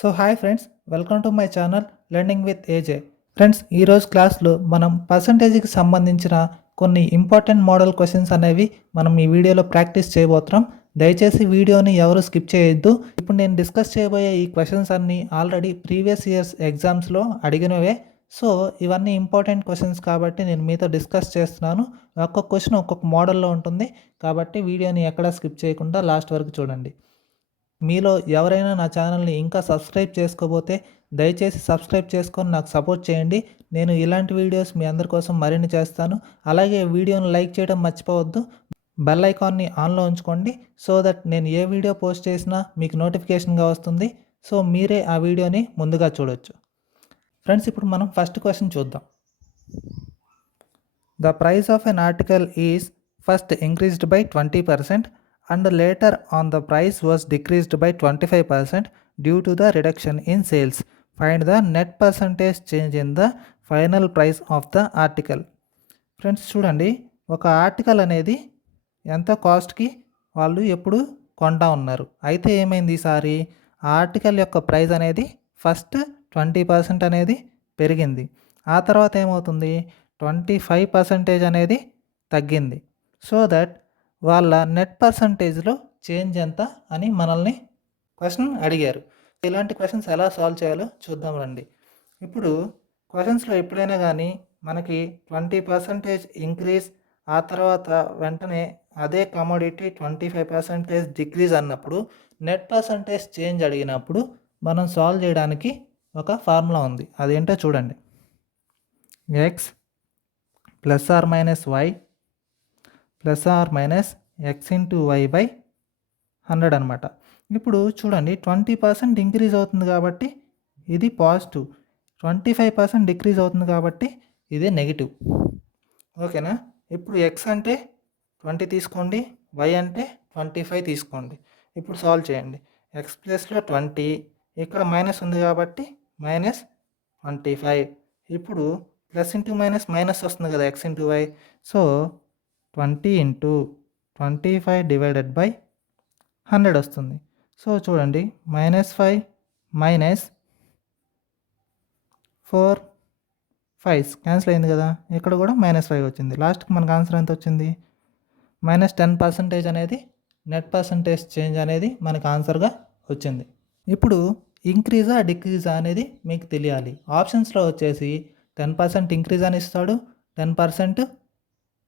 So hi friends, welcome to my channel learning with AJ. Friends, ఈరోజు క్లాస్లో మనం పర్సంటేజ్కి సంబంధించిన కొన్ని ఇంపార్టెంట్ మోడల్ క్వశ్చన్స్ అనేవి మనం ఈ వీడియోలో ప్రాక్టీస్ చేయబోతున్నాం. దయచేసి వీడియోని ఎవరు స్కిప్ చేయొద్దు. ఇప్పుడు నేను డిస్కస్ చేయబోయే ఈ క్వశ్చన్స్ అన్నీ ఆల్రెడీ ప్రీవియస్ ఇయర్స్ ఎగ్జామ్స్లో అడిగినవే. సో ఇవన్నీ ఇంపార్టెంట్ క్వశ్చన్స్ కాబట్టి నేను మీతో డిస్కస్ చేస్తున్నాను. ఒక్కొక్క క్వశ్చన్ ఒక్కొక్క మోడల్లో ఉంటుంది కాబట్టి వీడియోని ఎక్కడా స్కిప్ చేయకుండా లాస్ట్ వరకు చూడండి. మీలో ఎవరైనా నా ఛానల్ని ఇంకా సబ్స్క్రైబ్ చేసుకోబోతే దయచేసి సబ్స్క్రైబ్ చేసుకొని నాకు సపోర్ట్ చేయండి. నేను ఇలాంటి వీడియోస్ మీ అందరి కోసం మరిన్ని చేస్తాను. అలాగే వీడియోని లైక్ చేయడం మర్చిపోవద్దు. బెల్ ఐకాన్ని ఆన్లో ఉంచుకోండి సో దట్ నేను ఏ వీడియో పోస్ట్ చేసినా మీకు నోటిఫికేషన్గా వస్తుంది. సో మీరే ఆ వీడియోని ముందుగా చూడొచ్చు. ఫ్రెండ్స్, ఇప్పుడు మనం ఫస్ట్ క్వశ్చన్ చూద్దాం. The price of N article is first increased by 20% and later on the price was decreased by 25% due to the reduction in sales. Find the net percentage change in the final price of the article. Friends చూడండి, ఒక article అనేది ఎంత కాస్ట్కి వాళ్ళు ఎప్పుడు కొంటా ఉన్నారు. అయితే ఏమైంది, ఈసారి ఆ ఆర్టికల్ యొక్క ప్రైస్ అనేది ఫస్ట్ 20% అనేది పెరిగింది. ఆ తర్వాత ఏమవుతుంది, 25% అనేది తగ్గింది. సో దట్ వాళ్ళ నెట్ పర్సంటేజ్లో చేంజ్ ఎంత అని మనల్ని క్వశ్చన్ అడిగారు. ఇలాంటి క్వశ్చన్స్ ఎలా సాల్వ్ చేయాలో చూద్దాం రండి. ఇప్పుడు క్వశ్చన్స్లో ఎప్పుడైనా కానీ మనకి 20% ఇంక్రీజ్, ఆ తర్వాత వెంటనే అదే కమోడిటీ 25% డిక్రీజ్ అన్నప్పుడు నెట్ పర్సంటేజ్ చేంజ్ అడిగినప్పుడు మనం సాల్వ్ చేయడానికి ఒక ఫార్ములా ఉంది. అదేంటో చూడండి. X plus R minus Y plus R minus X into Y by 100 అనమాట. ఇప్పుడు చూడండి, 20% ఇంక్రీజ్ అవుతుంది కాబట్టి ఇది పాజిటివ్, 25% డిక్రీజ్ అవుతుంది కాబట్టి ఇది నెగిటివ్. ఓకేనా? ఇప్పుడు ఎక్స్ అంటే 20 తీసుకోండి, వై అంటే 25 తీసుకోండి. ఇప్పుడు సాల్వ్ చేయండి. ఎక్స్ ప్లస్లో 20, ఇక్కడ మైనస్ ఉంది కాబట్టి మైనస్ 25. ఇప్పుడు ప్లస్ ఇంటూ మైనస్ మైనస్ వస్తుంది కదా, X into Y. So 20 into 25 divided by 100 వస్తుంది. సో చూడండి, -5 మైనస్ 4 5 క్యాన్సిల్ అయింది కదా, ఇక్కడ కూడా -5 వచ్చింది. లాస్ట్కి మనకు ఆన్సర్ ఎంత వచ్చింది, -10% అనేది నెట్ పర్సంటేజ్ చేంజ్ అనేది మనకు ఆన్సర్గా వచ్చింది. ఇప్పుడు ఇంక్రీజా డిక్రీజా అనేది మీకు తెలియాలి. ఆప్షన్స్లో వచ్చేసి 10% ఇంక్రీజ్ అని ఇస్తాడు, 10%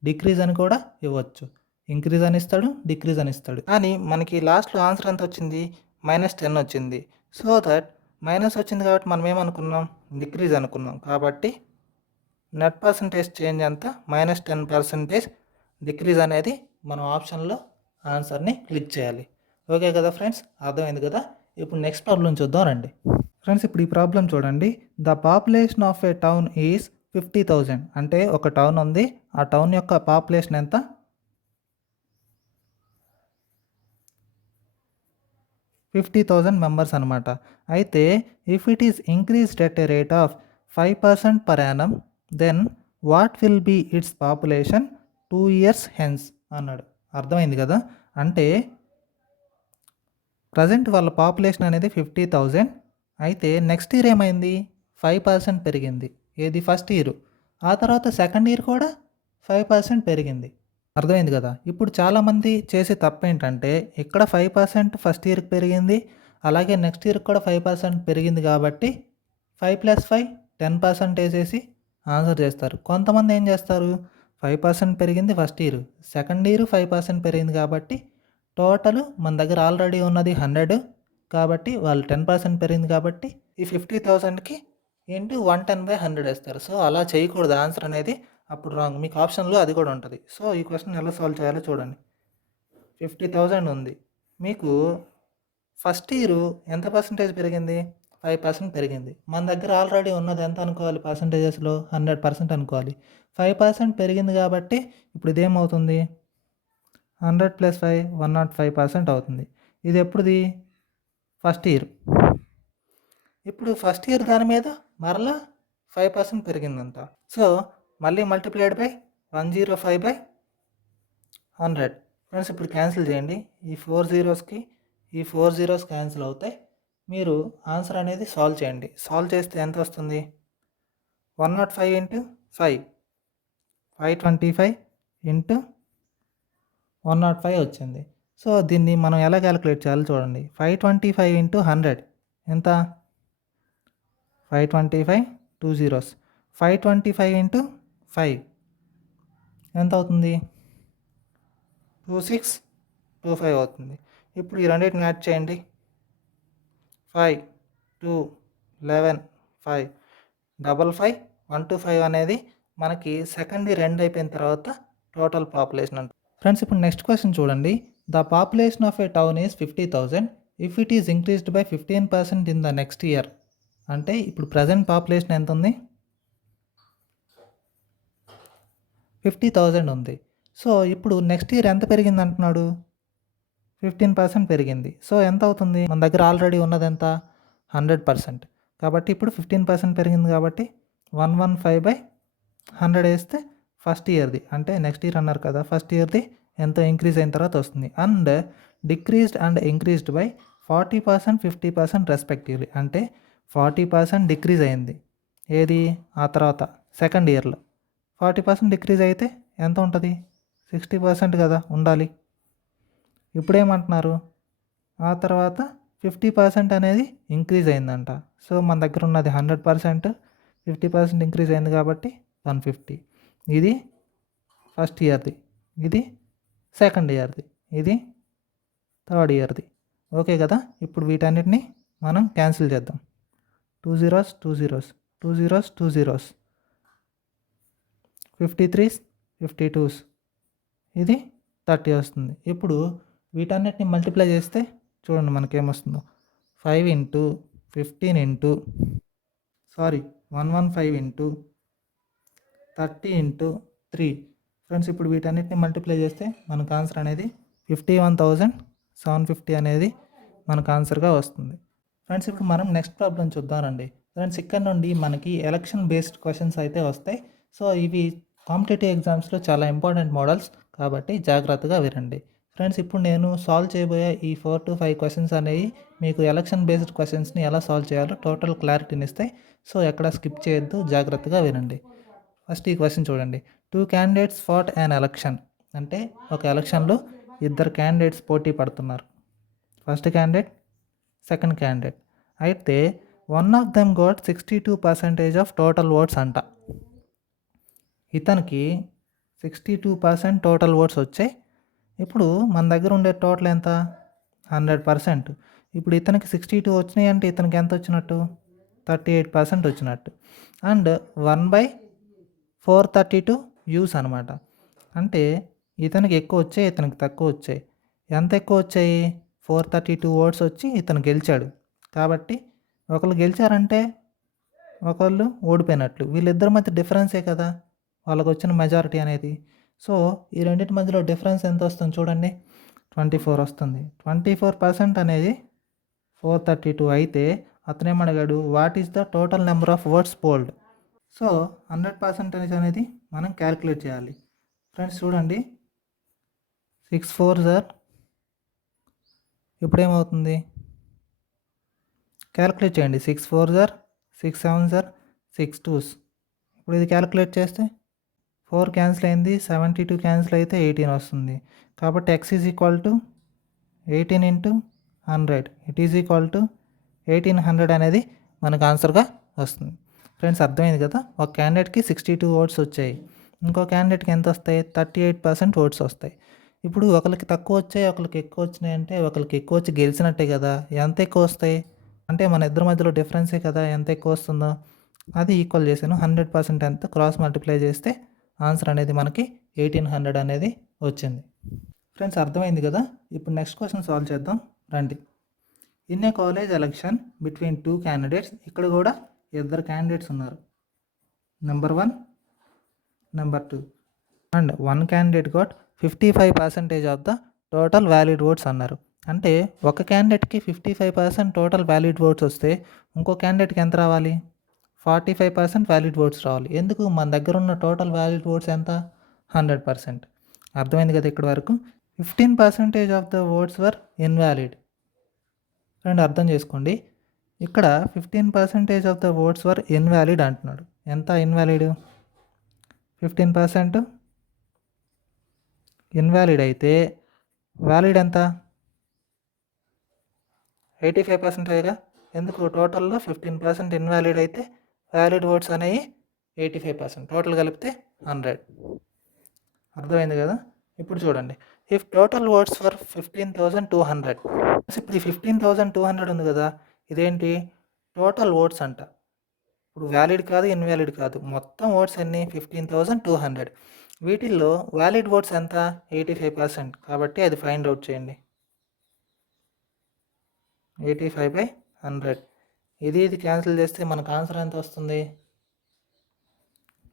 డిక్రీజ్ అని కూడా ఇవ్వచ్చు. ఇంక్రీజ్ అని ఇస్తాడు, డిక్రీజ్ అని ఇస్తాడు. కానీ మనకి లాస్ట్లో ఆన్సర్ ఎంత వచ్చింది, -10 వచ్చింది. సో దట్ మైనస్ వచ్చింది కాబట్టి మనం ఏమనుకున్నాం, డిక్రీజ్ అనుకున్నాం. కాబట్టి నెట్ పర్సంటేజ్ చేంజ్ అంతా -10% డిక్రీజ్ అనేది మనం ఆప్షన్లో ఆన్సర్ని క్లిక్ చేయాలి. ఓకే కదా ఫ్రెండ్స్, అర్థమైంది కదా. ఇప్పుడు నెక్స్ట్ ప్రాబ్లం చూద్దాం రండి. ఫ్రెండ్స్, ఇప్పుడు ఈ ప్రాబ్లం చూడండి. The population of A town is 50,000. అంటే ఒక టౌన్ ఉంది, ఆ టౌన్ యొక్క పాపులేషన్ ఎంత, 50,000 మెంబర్స్ అనమాట. అయితే if it is increased at a rate of 5% per annum, then what will be its population 2 years hence అన్నాడు. అర్థమైంది కదా. అంటే ప్రజెంట్ వాళ్ళ పాపులేషన్ అనేది 50,000. అయితే నెక్స్ట్ ఇయర్ ఏమైంది, 5% పెరిగింది. ఏది, ఫస్ట్ ఇయర్. ఆ తర్వాత సెకండ్ ఇయర్ కూడా 5% పెరిగింది. అర్థమైంది కదా. ఇప్పుడు చాలామంది చేసే తప్పు ఏంటంటే, ఇక్కడ 5% ఫస్ట్ ఇయర్కి పెరిగింది, అలాగే నెక్స్ట్ ఇయర్కి కూడా 5% పెరిగింది కాబట్టి 5 + 5 10% వేసేసి ఆన్సర్ చేస్తారు. కొంతమంది ఏం చేస్తారు, 5% పెరిగింది ఫస్ట్ ఇయర్, సెకండ్ ఇయర్ 5% పెరిగింది కాబట్టి టోటల్ మన దగ్గర ఆల్రెడీ ఉన్నది 100 కాబట్టి వాళ్ళు 10% పెరిగింది కాబట్టి ఈ 50,000కి ఇంటూ 110/100 వేస్తారు. సో అలా చేయకూడదు, ఆన్సర్ అనేది అప్పుడు రాంగ్. మీకు ఆప్షన్లో అది కూడా ఉంటుంది. సో ఈ క్వశ్చన్ ఎలా సాల్వ్ చేయాలో చూడండి. 50,000 ఉంది, మీకు ఫస్ట్ ఇయర్ ఎంత పర్సంటేజ్ పెరిగింది, 5% పెరిగింది. మన దగ్గర ఆల్రెడీ ఉన్నది ఎంత అనుకోవాలి, పర్సంటేజెస్లో 100% అనుకోవాలి. 5% పెరిగింది కాబట్టి ఇప్పుడు ఇదేమవుతుంది, 100 + 5 105% అవుతుంది. ఇది ఎప్పుడుది, ఫస్ట్ ఇయర్. ఇప్పుడు ఫస్ట్ ఇయర్ దాని మీద మరలా 5% పెరిగిందంట. సో మళ్ళీ మల్టిప్లైడ్ బై 105/100. ఫ్రెండ్స్, ఇప్పుడు క్యాన్సిల్ చేయండి. ఈ 4 zeros ఈ 4 zeros క్యాన్సిల్ అవుతాయి. మీరు ఆన్సర్ అనేది సాల్వ్ చేయండి. సాల్వ్ చేస్తే ఎంత వస్తుంది? 105 ఇంటూ 5 525 ఇంటూ 105 వచ్చింది. సో దీన్ని మనం ఎలా క్యాలిక్యులేట్ చేయాలో చూడండి. 525 ఇంటూ 100 ఎంత? 525 2 zeros. 525 ఇంటూ 5 ఎంత అవుతుంది? 2625 అవుతుంది. ఇప్పుడు ఈ రెండింటిని యాడ్ చేయండి. 5 2 11 5 55 125 అనేది మనకి సెకండ్ది 2 అయిపోయిన తర్వాత టోటల్ పాపులేషన్ అంట. ఫ్రెండ్స్ ఇప్పుడు నెక్స్ట్ క్వశ్చన్ చూడండి. The population of A town is 50,000 if it is increased by 15% in the next year. అంటే ఇప్పుడు ప్రజెంట్ పాపులేషన్ ఎంత ఉంది? 50,000 ఉంది. సో ఇప్పుడు నెక్స్ట్ ఇయర్ ఎంత పెరిగింది అంటున్నాడు? 15% పెరిగింది. సో ఎంత అవుతుంది? మన దగ్గర ఆల్రెడీ ఉన్నది ఎంత? 100%. కాబట్టి ఇప్పుడు 15% పెరిగింది కాబట్టి 115/100 వేస్తే ఫస్ట్ ఇయర్ది, అంటే నెక్స్ట్ ఇయర్ అన్నారు కదా, ఫస్ట్ ఇయర్ది ఎంతో ఇంక్రీజ్ అయిన తర్వాత వస్తుంది. And decreased and increased by 40% 50% respectively. అంటే 40% డిక్రీజ్ అయింది ఏది? ఆ తర్వాత సెకండ్ ఇయర్లో 40% డిక్రీజ్ అయితే ఎంత ఉంటుంది? 60% కదా ఉండాలి. ఇప్పుడేమంటున్నారు? ఆ తర్వాత 50% అనేది ఇంక్రీజ్ అయిందంట. సో మన దగ్గర ఉన్నది 100%, 50% ఇంక్రీజ్ అయింది కాబట్టి 150. ఇది ఫస్ట్ ఇయర్ది, ఇది సెకండ్ ఇయర్ది, ఇది థర్డ్ ఇయర్ది. ఓకే కదా? ఇప్పుడు వీటన్నిటిని మనం క్యాన్సిల్ చేద్దాం. 2 zeros 2 zeros 2 zeros 2 zeros 53s 52s, ఇది 30 వస్తుంది. ఇప్పుడు వీటన్నిటిని మల్టిప్లై చేస్తే చూడండి మనకేమొస్తుందో. 5 into 15 into 115 into 30 into 3. Friends ఇప్పుడు వీటన్నిటిని మల్టిప్లై చేస్తే మనకు ఆన్సర్ అనేది 51,750 అనేది మనకు ఆన్సర్గా వస్తుంది. ఫ్రెండ్స్ ఇప్పుడు మనం నెక్స్ట్ ప్రాబ్లం చూద్దామండి. ఫ్రెండ్స్ ఇక్కడ నుండి మనకి ఎలక్షన్ బేస్డ్ క్వశ్చన్స్ అయితే వస్తాయి. సో ఇవి కాంపిటేటివ్ ఎగ్జామ్స్లో చాలా ఇంపార్టెంట్ మోడల్స్ కాబట్టి జాగ్రత్తగా వినండి. ఫ్రెండ్స్ ఇప్పుడు నేను సాల్వ్ చేయబోయే ఈ 4 to 5 క్వశ్చన్స్ అనేవి మీకు ఎలక్షన్ బేస్డ్ క్వశ్చన్స్ని ఎలా సాల్వ్ చేయాలో టోటల్ క్లారిటీని ఇస్తాయి. సో ఎక్కడ స్కిప్ చేయొద్దు, జాగ్రత్తగా వినండి. ఫస్ట్ ఈ క్వశ్చన్ చూడండి. 2 candidates fought an election. అంటే ఒక ఎలక్షన్లో 2 క్యాండిడేట్స్ పోటీ పడుతున్నారు. First candidate, second candidate. అయితే one of them got 62% of total votes అంట. ఇతనికి 62% టోటల్ ఓట్స్ వచ్చాయి. ఇప్పుడు మన దగ్గర ఉండే టోటల్ ఎంత? 100%. ఇప్పుడు ఇతనికి 62 వచ్చినాయి అంటే ఇతనికి ఎంత వచ్చినట్టు? 38% వచ్చినట్టు. అండ్ 1/432 యూస్ అనమాట. అంటే ఇతనికి ఎక్కువ వచ్చాయి, ఇతనికి తక్కువ వచ్చాయి. ఎంత ఎక్కువ వచ్చాయి? 432 ఓట్స్ వచ్చి ఇతను గెలిచాడు. కాబట్టి ఒకళ్ళు గెలిచారంటే ఒకళ్ళు ఓడిపోయినట్లు. వీళ్ళిద్దరి మధ్య డిఫరెన్సే కదా వాళ్ళకు వచ్చిన మెజారిటీ అనేది. సో ఈ రెండింటి మధ్యలో డిఫరెన్స్ ఎంత వస్తుంది చూడండి. 24 వస్తుంది. 24% అనేది 432 అయితే అతనేమడిగాడు, what is the total number of votes polled. So 100% అనేది మనం క్యాలిక్యులేట్ చేయాలి. ఫ్రెండ్స్ చూడండి, 6 4s ఆర్, ఇప్పుడేమవుతుంది? క్యాలిక్యులేట్ చేయండి. 6 4s are, 6 7s are, 6 2s. ఇప్పుడు ఇది క్యాలిక్యులేట్ చేస్తే 4 క్యాన్సిల్ అయింది, 72 క్యాన్సిల్ అయితే 18 వస్తుంది. కాబట్టి x is equal to 18 into 100, it is equal to 1800 అనేది మనకు ఆన్సర్గా వస్తుంది. ఫ్రెండ్స్ అర్థమైంది కదా? ఒక క్యాండిడేట్కి 62 ఓట్స్ వచ్చాయి, ఇంకో క్యాండిడేట్కి ఎంత వస్తాయి? 38% ఓట్స్ వస్తాయి. ఇప్పుడు ఒకరికి తక్కువ వచ్చాయి, ఒకరికి ఎక్కువ వచ్చినాయి అంటే ఒకరికి ఎక్కువ వచ్చి గెలిచినట్టే కదా. ఎంత ఎక్కువ వస్తాయి అంటే మన ఇద్దరి మధ్యలో డిఫరెన్సే కదా ఎంత ఎక్కువ వస్తుందో అది ఈక్వల్ చేశాను. 100% ఎంత క్రాస్ మల్టిప్లై చేస్తే ఆన్సర్ అనేది మనకి 1800 అనేది వచ్చింది. ఫ్రెండ్స్ అర్థమైంది కదా? ఇప్పుడు నెక్స్ట్ క్వశ్చన్ సాల్వ్ చేద్దాం రండి. In a college election between 2 candidates. ఇక్కడ కూడా 2 క్యాండిడేట్స్ ఉన్నారు, number 1 number 2. And 1 candidate got 55% of the total valid votes అన్నారు. అంటే ఒక క్యాండిడేట్కి 55% టోటల్ వ్యాలిడ్ ఓట్స్ వస్తే ఇంకో క్యాండిడేట్కి ఎంత రావాలి? 45% వ్యాలిడ్ ఓట్స్ రావాలి. ఎందుకు? మన దగ్గర ఉన్న టోటల్ వ్యాలిడ్ ఓట్స్ ఎంత? 100%. అర్థమైంది కదా ఇక్కడ వరకు? 15% of the votes were invalid. Friend అర్థం చేసుకోండి, ఇక్కడ 15% of the votes were invalid అంటున్నాడు. ఎంత ఇన్వాలిడ్? 15% ఇన్వాలిడ్ అయితే వ్యాలిడ్ ఎంత? 85%గా. ఎందుకు? టోటల్లో 15% ఇన్వాలిడ్ అయితే వ్యాలిడ్ ఓట్స్ అనేవి 85%, టోటల్ కలిపితే 100. అర్థమైంది కదా? ఇప్పుడు చూడండి, ఇఫ్ టోటల్ ఓట్స్ ఫర్ 15,200. ఇప్పుడు ఈ 15,200 ఉంది కదా, ఇదేంటి? టోటల్ ఓట్స్ అంట. ఇప్పుడు వ్యాలిడ్ కాదు, ఇన్వాలిడ్ కాదు, మొత్తం ఓట్స్ ఎన్ని? 15,200. వీటిల్లో వ్యాలిడ్ ఓట్స్ ఎంత? 85%. కాబట్టి అది ఫైండ్ అవుట్ చేయండి. 85/100. ఇది క్యాన్సిల్ చేస్తే మనకు ఆన్సర్ ఎంత వస్తుంది?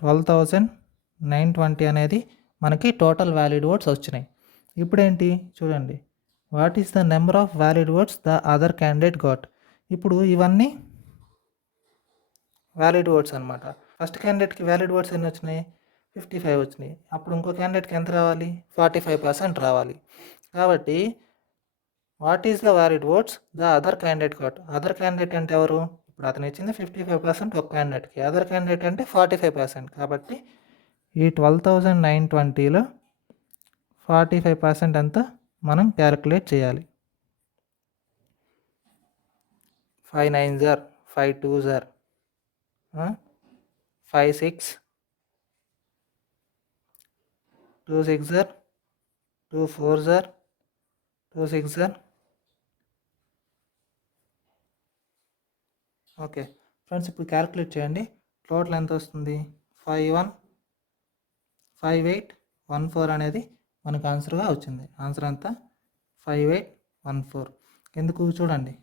12,920 అనేది మనకి టోటల్ వ్యాలిడ్ ఓట్స్ వచ్చినాయి. ఇప్పుడేంటి చూడండి, what is the number of valid votes the other candidate got. ఇప్పుడు ఇవన్నీ వ్యాలిడ్ ఓట్స్ అనమాట. ఫస్ట్ క్యాండిడేట్కి వ్యాలిడ్ ఓట్స్ ఎన్ని వచ్చినాయి? 55 వచ్చినాయి. అప్పుడు ఇంకో క్యాండిడేట్కి ఎంత రావాలి? 45% రావాలి. కాబట్టి what is the valid votes the other candidate got. Other candidate అంటే ఎవరు? ఇప్పుడు అతను ఇచ్చింది 55% ఒక క్యాండిడేట్కి, అదర్ క్యాండిడేట్ అంటే 45%. కాబట్టి ఈ 12,920లో 45% అంతా మనం క్యాలిక్యులేట్ చేయాలి. 5 9s are 5 2s are 5 6 2 6 are 2 4s are 2 6 are. Okay friends, ఇప్పుడు క్యాలిక్యులేట్ చేయండి. టోటల్ ఎంత వస్తుంది? 5814 అనేది మనకు ఆన్సర్గా వచ్చింది. ఆన్సర్ అంతా 5814. ఎందుకు? చూడండి,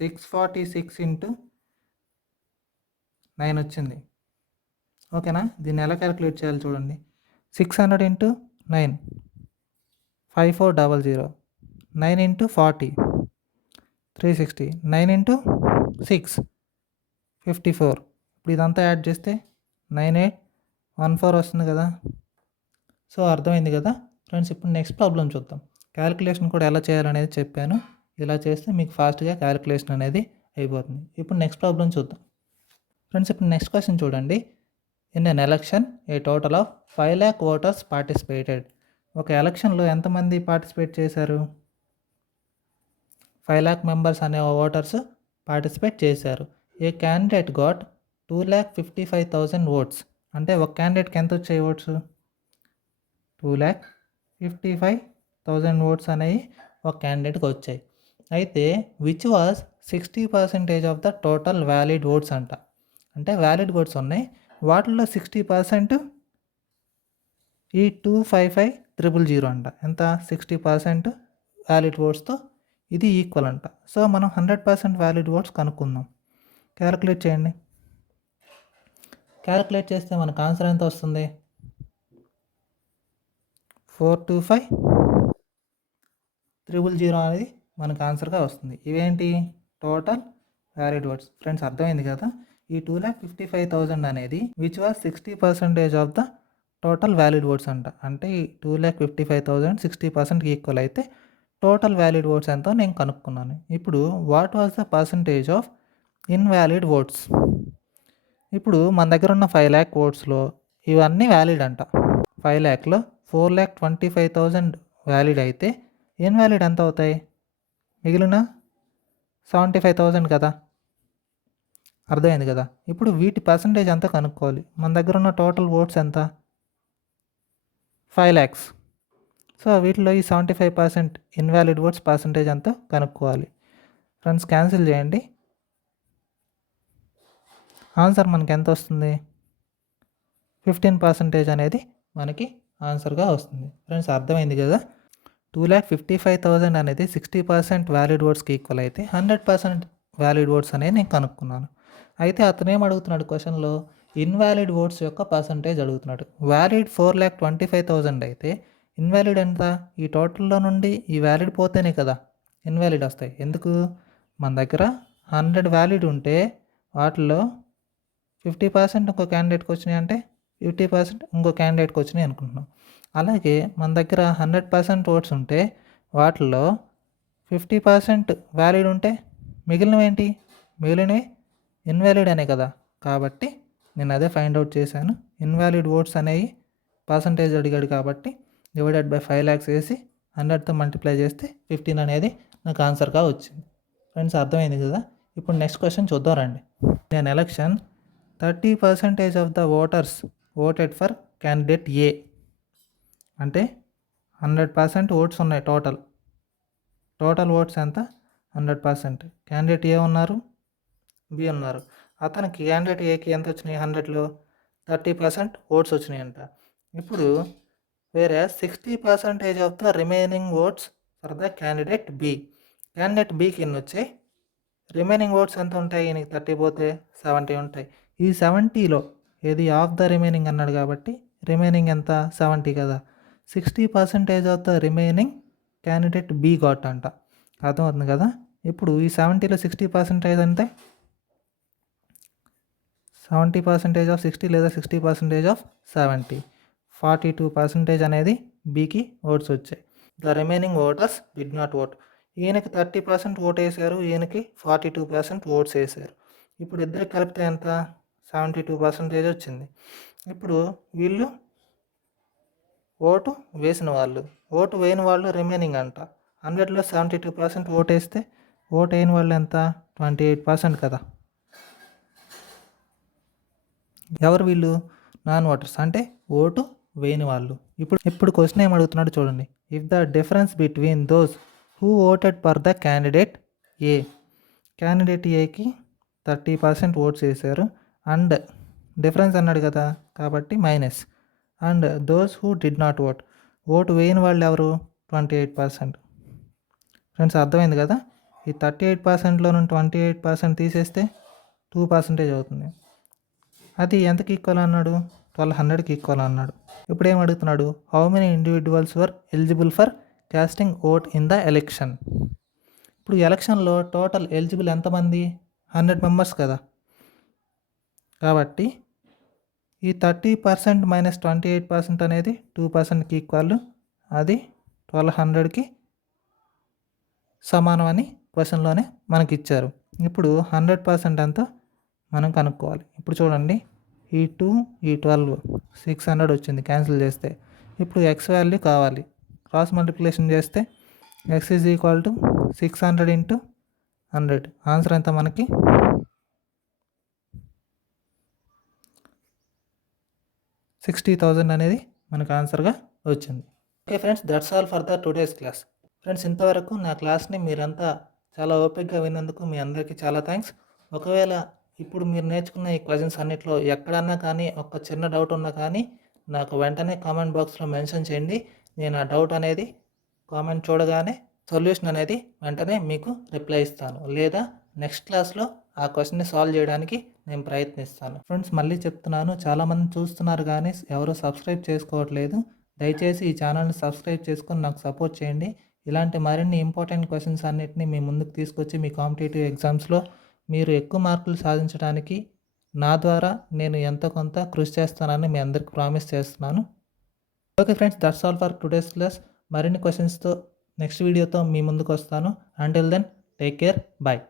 646 × 9 వచ్చింది. ఓకేనా? దీన్ని ఎలా క్యాలిక్యులేట్ చేయాలి చూడండి. 600 × 9 5400, 9 × 40 360, 9 × 6 54. ఇప్పుడు ఇదంతా యాడ్ చేస్తే 9814 వస్తుంది కదా. సో అర్థమైంది కదా ఫ్రెండ్స్. ఇప్పుడు నెక్స్ట్ ప్రాబ్లం చూద్దాం. క్యాలిక్యులేషన్ కూడా ఎలా చేయాలనేది చెప్పాను. ఇలా చేస్తే మీకు ఫాస్ట్గా క్యాలిక్యులేషన్ అనేది అయిపోతుంది. ఇప్పుడు నెక్స్ట్ ప్రాబ్లం చూద్దాం ఫ్రెండ్స్. ఇప్పుడు నెక్స్ట్ క్వశ్చన్ చూడండి. In an election a total of 5 lakh voters participated. ఒక ఎలక్షన్లో ఎంతమంది పార్టిసిపేట్ చేశారు? 5 lakh మెంబర్స్ అనే ఓటర్స్ పార్టిసిపేట్ చేశారు. A candidate got 2,55,000 votes. అంటే ఒక క్యాండిడేట్కి ఎంత వచ్చాయి ఓట్స్? 2,55,000 ఓట్స్ అనేవి ఒక క్యాండిడేట్కి వచ్చాయి. అయితే which was 60% of the total valid votes అంట. అంటే వ్యాలిడ్ ఓట్స్ ఉన్నాయి, వాటిల్లో 60% ఈ 255,000 అంట. ఎంత? 60% వ్యాలిడ్ ఓట్స్తో ఇది ఈక్వల్ అంట. సో మనం 100% వ్యాలిడ్ ఓట్స్ కనుక్కుందాం. క్యాలిక్యులేట్ చేయండి. క్యాలిక్యులేట్ చేస్తే మనకు ఆన్సర్ ఎంత వస్తుంది? 425,000 అనేది మనకు ఆన్సర్గా వస్తుంది. ఇవేంటి? Total valid votes. ఫ్రెండ్స్ అర్థమైంది కదా? ఈ 2,55,000 అనేది which was 60% of the total valid votes అంట. అంటే ఈ 2,55,000 60%కి ఈక్వల్ అయితే టోటల్ వ్యాలిడ్ ఓట్స్ ఎంతో నేను కనుక్కున్నాను. ఇప్పుడు what was the percentage of invalid oats. ఇప్పుడు మన దగ్గర ఉన్న 5 lakh ఓట్స్లో ఇవన్నీ వ్యాలిడ్ అంట. 5 lakhలో 4,25,000 వ్యాలిడ్ అయితే ఇన్వాలిడ్ ఎంత అవుతాయి? మిగిలిన 75,000 కదా. అర్థమైంది కదా? ఇప్పుడు వీటి పర్సంటేజ్ ఎంత కనుక్కోవాలి. మన దగ్గర ఉన్న టోటల్ ఓట్స్ ఎంత? 5 lakhs. సో వీటిలో ఈ 75% ఇన్వాలిడ్ ఓట్స్ పర్సంటేజ్ ఎంత కనుక్కోవాలి. ఫ్రెండ్స్ క్యాన్సిల్ చేయండి. ఆన్సర్ మనకి ఎంత వస్తుంది? 15% అనేది మనకి ఆన్సర్గా వస్తుంది. ఫ్రెండ్స్ అర్థమైంది కదా? 2,55,000 అనేది 60% వ్యాలిడ్ ఓట్స్కి ఈక్వల్ అయితే 100% వ్యాలిడ్ ఓట్స్ అనేది నేను కనుక్కున్నాను. అయితే అతను ఏం అడుగుతున్నాడు క్వశ్చన్లో? ఇన్వాలిడ్ ఓట్స్ యొక్క పర్సంటేజ్ అడుగుతున్నాడు. వ్యాలిడ్ 4,25,000 అయితే ఇన్వాలిడ్ ఎంత? ఈ టోటల్లో నుండి ఈ వ్యాలిడ్ పోతేనే కదా ఇన్వాలిడ్ వస్తాయి. ఎందుకు? మన దగ్గర 100 వ్యాలిడ్ ఉంటే వాటిలో 50% ఇంకో క్యాండిడేట్కి వచ్చినాయి అంటే 50% ఇంకో క్యాండిడేట్కి వచ్చినాయి అనుకుంటున్నాం. అలాగే మన దగ్గర 100% ఓట్స్ ఉంటే వాటిల్లో 50% వ్యాలిడ్ ఉంటే మిగిలినవి ఏంటి? మిగిలినవి ఇన్వాలిడ్ అనే కదా, కాబట్టి నేను అదే ఫైండ్ అవుట్ చేశాను. ఇన్వాలిడ్ ఓట్స్ అనేవి పర్సంటేజ్ అడిగాడు కాబట్టి డివైడెడ్ బై 5 lakhs వేసి 100తో మల్టిప్లై చేస్తే 15 అనేది నాకు ఆన్సర్గా వచ్చింది. ఫ్రెండ్స్, అర్థమైంది కదా. ఇప్పుడు నెక్స్ట్ క్వశ్చన్ చూద్దాం రండి. In election 30% of the voters voted for candidate A. అంటే 100% ఓట్స్ ఉన్నాయి. టోటల్ ఓట్స్ ఎంత? 100%. క్యాండిడేట్ ఏ ఉన్నారు, బి ఉన్నారు. అతనికి క్యాండిడేట్ ఏకి ఎంత వచ్చినాయి? 100లో 30% ఓట్స్ వచ్చినాయంట. ఇప్పుడు వేరే 60% of the remaining votes for the candidate B. Candidate బికి ఎన్ని వచ్చాయి? రిమైనింగ్ ఓట్స్ ఎంత ఉంటాయి? ఈయనకి 30 పోతే 70 ఉంటాయి. ఈ 70లో ఏది ఆఫ్ ద రిమైనింగ్ అన్నాడు కాబట్టి రిమైనింగ్ ఎంత? 70 కదా. 60% of the remaining candidate B got అంట. అర్థమవుతుంది కదా. ఇప్పుడు ఈ 70లో 60% అంటే 70% ఆఫ్ 60 లేదా 60% ఆఫ్ 70, 42% అనేది బీకి ఓట్స్ వచ్చాయి. The remaining voters did not vote. ఈయనకి 30% ఓట్ వేశారు, ఈయనకి 42% ఓట్స్ వేశారు. ఇప్పుడు ఇద్దరికి కలిపితే ఎంత? 72% వచ్చింది. ఇప్పుడు వీళ్ళు ఓటు వేసిన వాళ్ళు, ఓటు వేయని వాళ్ళు రిమైనింగ్ అంట. 100లో 72% ఓటు వేస్తే ఓటు వేయని వాళ్ళు ఎంత? 28% కదా. ఎవరు వీళ్ళు? నాన్ ఓటర్స్, అంటే ఓటు వేయని వాళ్ళు. ఇప్పుడు క్వశ్చన్ ఏం అడుగుతున్నాడు చూడండి. If the difference between those who voted for the candidate A. Candidate ఏకి 30% ఓట్స్ వేశారు అండ్ డిఫరెన్స్ అన్నాడు కదా, కాబట్టి minus. And those who did not vote. Vote వేయని వాళ్ళు ఎవరు? 28%. ఫ్రెండ్స్, అర్థమైంది కదా. ఈ 38%లో నుండి 28% తీసేస్తే 2% అవుతుంది. అది ఎంతకి ఈక్వల్ అన్నాడు? 1200కి ఈక్వల్ అన్నాడు. ఇప్పుడు ఏం అడుగుతున్నాడు? How many individuals were eligible for casting vote in the election. ఇప్పుడు ఎలక్షన్లో టోటల్ ఎలిజిబుల్ ఎంతమంది? 100 మెంబర్స్ కదా. కాబట్టి ఈ 30% మైనస్ 28% అనేది 2%కి ఈక్వల్. అది 1200కి సమానం అని క్వశ్చన్లోనే మనకి ఇచ్చారు. ఇప్పుడు 100% ఎంతో మనం కనుక్కోవాలి. ఇప్పుడు చూడండి, ఈ 2 ఈ 12 600 వచ్చింది క్యాన్సిల్ చేస్తే. ఇప్పుడు ఎక్స్ వాల్యూ కావాలి. క్రాస్ మల్టిప్లికేషన్ చేస్తే X is equal to 600 into 100. Answer ఎంత మనకి? 60,000 అనేది మనకు ఆన్సర్గా వచ్చింది. Okay friends, that's all for the today's class. Friends, ఇంతవరకు నా క్లాస్ని మీరంతా చాలా ఓపికగా విన్నందుకు మీ అందరికీ చాలా థ్యాంక్స్. ఒకవేళ ఇప్పుడు మీరు నేర్చుకున్న ఈ క్వశ్చన్స్ అన్నిట్లో ఎక్కడన్నా కానీ ఒక చిన్న డౌట్ ఉన్నా కానీ నాకు వెంటనే కామెంట్ బాక్స్లో మెన్షన్ చేయండి. నేను ఆ డౌట్ అనేది కామెంట్ చూడగానే సొల్యూషన్ అనేది వెంటనే మీకు రిప్లై ఇస్తాను, లేదా నెక్స్ట్ క్లాస్లో ఆ క్వశ్చన్ని సాల్వ్ చేయడానికి నేను ప్రయత్నిస్తాను. ఫ్రెండ్స్, మళ్ళీ చెప్తున్నాను, చాలామంది చూస్తున్నారు కానీ ఎవరు సబ్స్క్రైబ్ చేసుకోవట్లేదు. దయచేసి ఈ ఛానల్ని సబ్స్క్రైబ్ చేసుకొని నాకు సపోర్ట్ చేయండి. ఇలాంటి మరిన్ని ఇంపార్టెంట్ క్వశ్చన్స్ అన్నిటిని మీ ముందుకు తీసుకొచ్చి మీ కాంపిటేటివ్ ఎగ్జామ్స్లో మీరు ఎక్కువ మార్కులు సాధించడానికి నా ద్వారా నేను ఎంతో కొంత కృషి చేస్తానని మీ అందరికి ప్రామిస్ చేస్తున్నాను. Okay friends, that's all for today's class. మరిన్ని క్వశ్చన్స్తో నెక్స్ట్ వీడియోతో మీ ముందుకు వస్తాను. Until then, take care, bye.